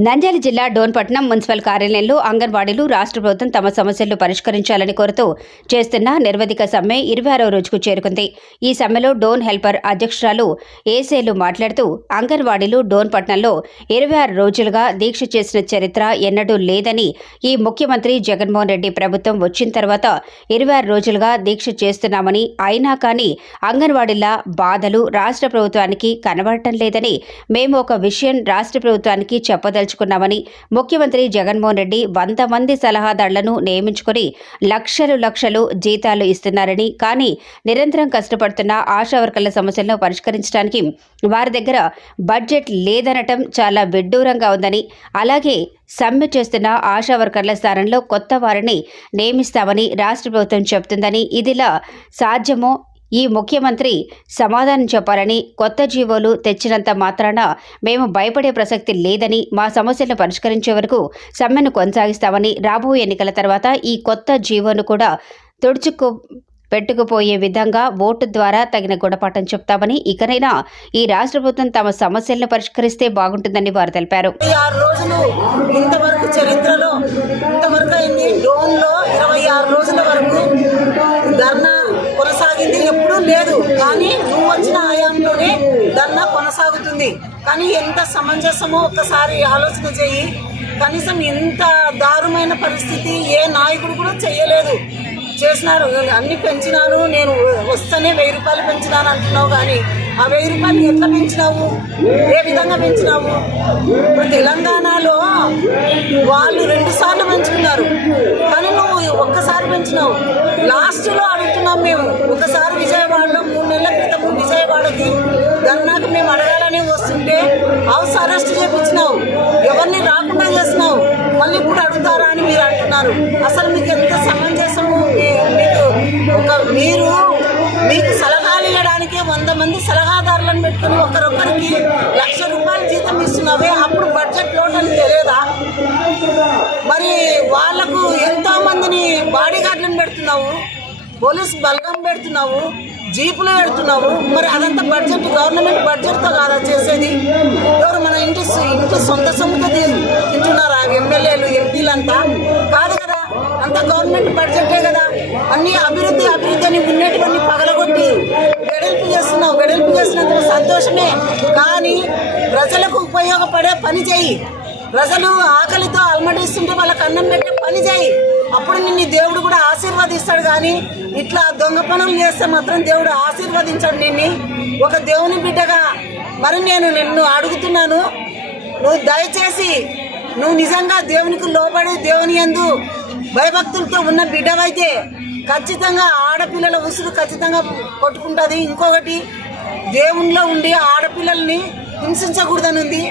నంద్యాల జిల్లా డోన్పట్నం మున్సిపల్ కార్యాలయంలో అంగన్వాడీలు రాష్ట్ర ప్రభుత్వం తమ సమస్యలు పరిష్కరించాలని కోరుతూ చేస్తున్న నిర్వధిక సమ్మె ఇరవై ఆరో రోజుకు చేరుకుంది. ఈ సమ్మెలో డోన్ హెల్పర్ అధ్యక్షురాలు ఏసేలు మాట్లాడుతూ అంగన్వాడీలు డోన్పట్నంలో ఇరవై ఆరు రోజులుగా దీక్ష చేసిన చరిత్ర ఎన్నడూ లేదని ఈ ముఖ్యమంత్రి జగన్మోహన్ రెడ్డి ప్రభుత్వం వచ్చిన తర్వాత ఇరవై ఆరు రోజులుగా దీక్ష చేస్తున్నామని అయినా కానీ అంగన్వాడీల బాధలు రాష్ట్ర ప్రభుత్వానికి కనబడటం లేదని మేము ఒక విషయం రాష్ట్ర ప్రభుత్వానికి చెప్పదలుచుకున్నామని ముఖ్యమంత్రి జగన్మోహన్ రెడ్డి వంద మంది సలహాదారులను నియమించుకుని లక్షలు లక్షలు జీతాలు ఇస్తున్నారని కానీ నిరంతరం కష్టపడుతున్న ఆశా వర్కర్ల సమస్యలను పరిష్కరించడానికి వారి దగ్గర బడ్జెట్ లేదనటం చాలా విడ్డూరంగా ఉందని అలాగే సమ్మె చేస్తున్న ఆశా వర్కర్ల స్థానంలో కొత్త వారిని నియమిస్తామని రాష్ట్ర ప్రభుత్వం చెబుతుందని ఇదిలా సాధ్యమో ఈ ముఖ్యమంత్రి సమాధానం చెప్పాలని కొత్త జీవోలు తెచ్చినంత మాత్రాన మేము భయపడే ప్రసక్తి లేదని మా సమస్యలను పరిష్కరించే వరకు సమ్మెను కొనసాగిస్తామని రాబోయే ఎన్నికల తర్వాత ఈ కొత్త జీవోను కూడా తుడుచుకు పెట్టుకుపోయే విధంగా ఓటు ద్వారా తగిన గుణపాఠం చెప్తామని ఇకనైనా ఈ రాష్ట్ర ప్రభుత్వం తమ సమస్యలను పరిష్కరిస్తే బాగుంటుందని వారు తెలిపారు. ఇంతవరకు చరిత్రలో ఇంతవరకు అయింది. ఇరవై ఆరు రోజుల వరకు ధర్నా ఇది ఎప్పుడూ లేదు. కానీ నువ్వు వచ్చిన ఆయాంలోనే ధర్నా కొనసాగుతుంది. కానీ ఎంత సమంజసమో ఒక్కసారి ఆలోచన చేయి. కనీసం ఇంత దారుణమైన పరిస్థితి ఏ నాయకుడు కూడా చేయలేదు. చేసినారు. అన్ని పెంచినాను నేను వస్తేనే వెయ్యి రూపాయలు పెంచినాను అంటున్నావు కానీ ఆ వెయ్యి రూపాయలు ఎట్లా పెంచినావు? ఏ విధంగా పెంచినావు? ఇప్పుడు తెలంగాణలో వస్తుంటే హౌస్ అరెస్ట్ చేపించినావు. ఎవరిని రాకుండా చేసినావు. మళ్ళీ ఇప్పుడు అడుగుతారా అని మీరు అంటున్నారు. అసలు మీకు ఎంత సమంజసము మీకు ఒక మీరు మీకు సలహాలు ఇవ్వడానికే వంద మంది సలహాదారులను పెట్టుకుని ఒకరొకరికి లక్ష రూపాయలు జీతం ఇస్తున్నావే? అప్పుడు బడ్జెట్ లోటు అని తెలియదా? మరి వాళ్ళకు ఎంతో మందిని బాడీగార్డులను పెడుతున్నావు. పోలీస్ బలగం పెడుతున్నావు. జీపులు పెడుతున్నావు. మరి అదంతా బడ్జెట్ గవర్నమెంట్ బడ్జెట్తో కాదా అంతా? కాదు కదా అంత గవర్నమెంట్ బడ్జెటే కదా. అన్ని అభివృద్ధి అభివృద్ధి అని ఉన్నటువంటి పగలగొట్టి వెడల్పు చేస్తున్నావు. వెడల్పు చేసినందుకు సంతోషమే. కానీ ప్రజలకు ఉపయోగపడే పని చేయి. ప్రజలు ఆకలితో అలమటిస్తుంటే వాళ్ళకి అన్నం పెట్టే పని చేయి. అప్పుడు నిన్ను దేవుడు కూడా ఆశీర్వదిస్తాడు కానీ ఇట్లా దొంగ పనులు చేస్తే మాత్రం దేవుడు ఆశీర్వదించాడు నిన్ను. ఒక దేవుని బిడ్డగా మరి నేను నిన్ను అడుగుతున్నాను. నువ్వు దయచేసి నువ్వు నిజంగా దేవునికి లోబడి దేవుని యందు భయభక్తులతో ఉన్న బిడ్డవైతే ఖచ్చితంగా ఆడపిల్లల ఉసురు ఖచ్చితంగా కొట్టుకుంటుంది. ఇంకొకటి దేవునిలో ఉండి ఆడపిల్లల్ని హింసించకూడదని ఉంది.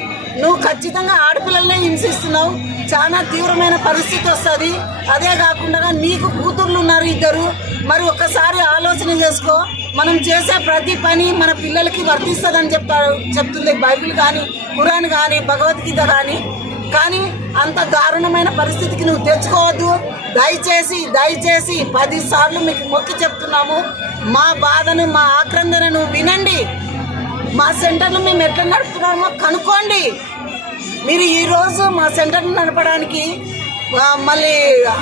నువ్వు ఖచ్చితంగా ఆడపిల్లల్నే హింసిస్తున్నావు. చాలా తీవ్రమైన పరిస్థితి వస్తుంది. అదే కాకుండా నీకు కూతుర్లు ఉన్నారు ఇద్దరు. మరి ఒక్కసారి ఆలోచన చేసుకో. మనం చేసే ప్రతి పని మన పిల్లలకి వర్తిస్తుందని చెప్తారు చెప్తుంది బైబిల్ కానీ ఖురాన్ కానీ భగవద్గీత కానీ. కానీ అంత దారుణమైన పరిస్థితికి నువ్వు తెచ్చుకోవద్దు. దయచేసి దయచేసి పది సార్లు మీకు మొక్కి చెప్తున్నాము. మా బాధను మా ఆక్రందనను వినండి. మా సెంటర్ను మేము ఎట్లా నడుపుతున్నామో కనుక్కోండి. మీరు ఈరోజు మా సెంటర్ను నడపడానికి మళ్ళీ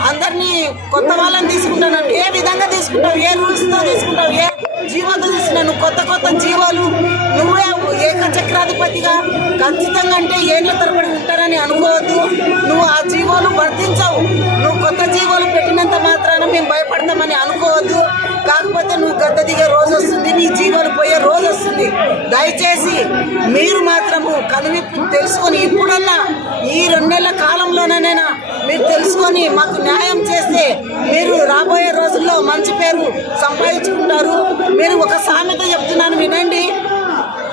అందరినీ కొత్త వాళ్ళని తీసుకుంటాను ఏ విధంగా తీసుకుంటావు? ఏ రూల్స్తో తీసుకుంటావు? ఏ జీవోతో తీసుకున్నావు కొత్త కొత్త జీవాలు నువ్వే ఏకచక్రాధిపతిగా ఖచ్చితంగా అంటే ఏళ్ళ తరబడి అని అనుకోవద్దు. నువ్వు ఆ జీవోలు వర్తించవు నువ్వు కొత్త జీవోలు పెట్టినంత మాత్రాన మేము భయపడతామని అనుకోవద్దు. కాకపోతే నువ్వు గద్ద దిగే రోజు వస్తుంది నీ జీవాలు పోయే రోజు వస్తుంది. దయచేసి మీరు మాత్రము కనువిప్పు తెలుసుకొని ఇప్పుడన్నా ఈ రెండేళ్ళ కాలంలోనైనా మీరు తెలుసుకొని మాకు న్యాయం చేస్తే మీరు రాబోయే రోజుల్లో మంచి పేరు సంపాదించుకుంటారు. మీరు ఒక సామెత చెప్తున్నాను వినండి.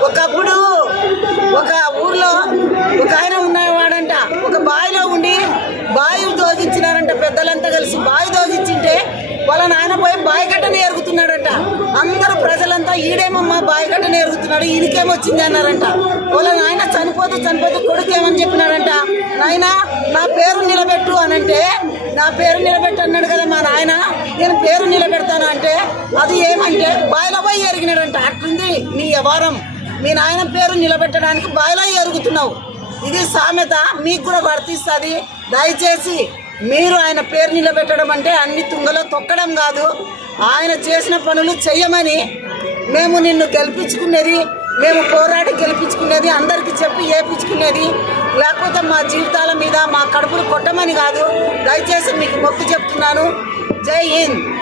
ఒకప్పుడు ఒక ఊర్లో ఒక ఆయన ఉన్నాడు ఒక బావిలో ఉండి బావి దోగించినారంట పెద్దలంతా కలిసి బావి దోగించింటే వాళ్ళ నాయన పోయి బావి కట్టని ఎరుగుతున్నాడట. అందరూ ప్రజలంతా ఈడేమమ్మా బావి కట్టని ఎరుగుతున్నాడు ఈయనకేమొచ్చింది అన్నారంట. వాళ్ళ నాయన చనిపోతూ చనిపోతూ కొడుకు ఏమని చెప్పినాడంట. నాయన నా పేరు నిలబెట్టు అనంటే నా పేరు నిలబెట్టు అన్నాడు కదా మా నాయన నేను పేరు నిలబెడతాను అంటే అది ఏమంటే బావిలో పోయి ఎరిగినాడంట. అట్లుంది నీ వ్యవహారం. మీ నాయన పేరు నిలబెట్టడానికి బావిలో ఎరుగుతున్నావు. ఇది సామెత మీకు కూడా వర్తిస్తుంది. దయచేసి మీరు ఆయన పేరు నిలబెట్టడం అంటే అన్ని తుంగలో తొక్కడం కాదు. ఆయన చేసిన పనులు చెయ్యమని మేము నిన్ను గెలిపించుకునేది మేము పోరాడి గెలిపించుకునేది అందరికీ చెప్పి ఏపించుకునేది లేకపోతే మా జీవితాల మీద మా కడుపులు కొట్టమని కాదు. దయచేసి మీకు మొక్కు చెప్తున్నాను. జై హింద్.